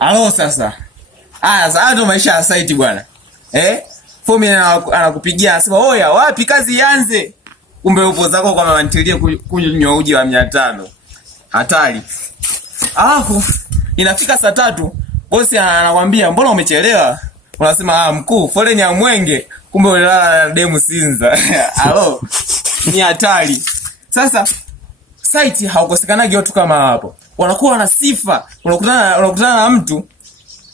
Alo sasa. Sasa ndo maisha ya site bwana. Fomi anakupigia anasema, "Oya, wapi kazi ianze?" Kumbe upo zako kwa mama ntilie kunywa uji wa 500. Hatari. Alafu inafika saa 3, bosi anakuambia, "Mbona umechelewa?" Unasema, "Mkuu, foleni ya Mwenge." Kumbe ulilala na demu Sinza. Alo. Ni hatari. Sasa site haukosekanagi watu kama hapo. Wanakuwa na sifa. Unakutana na mtu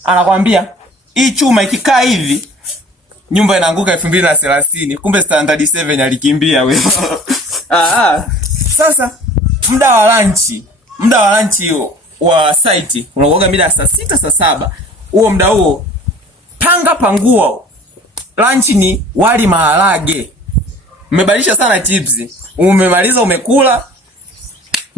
anakuambia, "Hii chuma ikikaa hivi nyumba inaanguka 2030." Kumbe standard 7 alikimbia wewe. Sasa muda wa lunch wa site unakuwa mida saa 6 saa 7. Huo muda huo pangua. Lunch ni wali maharage. Mmebadilisha sana chips. Umemaliza umekula,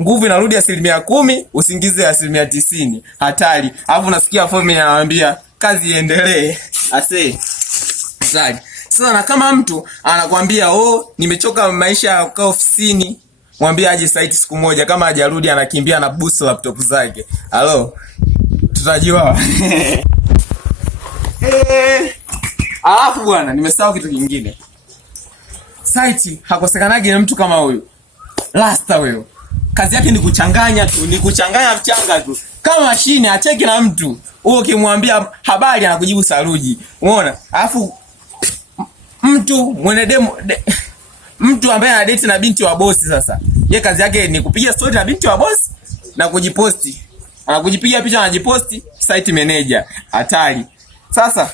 nguvu inarudi 10%, usingize 90%. Hatari. Alafu unasikia fomi anawaambia kazi iendelee. Hatari. Sasa na kama mtu anakuambia, nimechoka maisha ya kukaa ofisini, mwambie aje site siku moja, kama hajarudi anakimbia na boost laptop zake. Halo. Tutajiwa. Alafu bwana, nimesahau kitu kingine. Site hakosekanagi na mtu kama huyu. Lasta huyo. Kazi yake ni kuchanganya mchanga tu. Kama mashine acheki na mtu. Huo ukimwambia habari anakujibu saluji. Umeona? Alafu mtu ambaye ana date na binti wa bosi sasa. Yeye kazi yake ni kupiga story na binti wa bosi na kujiposti. Anakujipiga picha anajiposti, site manager. Hatari. Sasa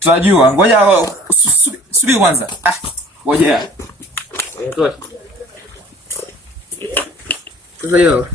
tunajua, ngoja subiri kwanza. Ngoja. Sasa hiyo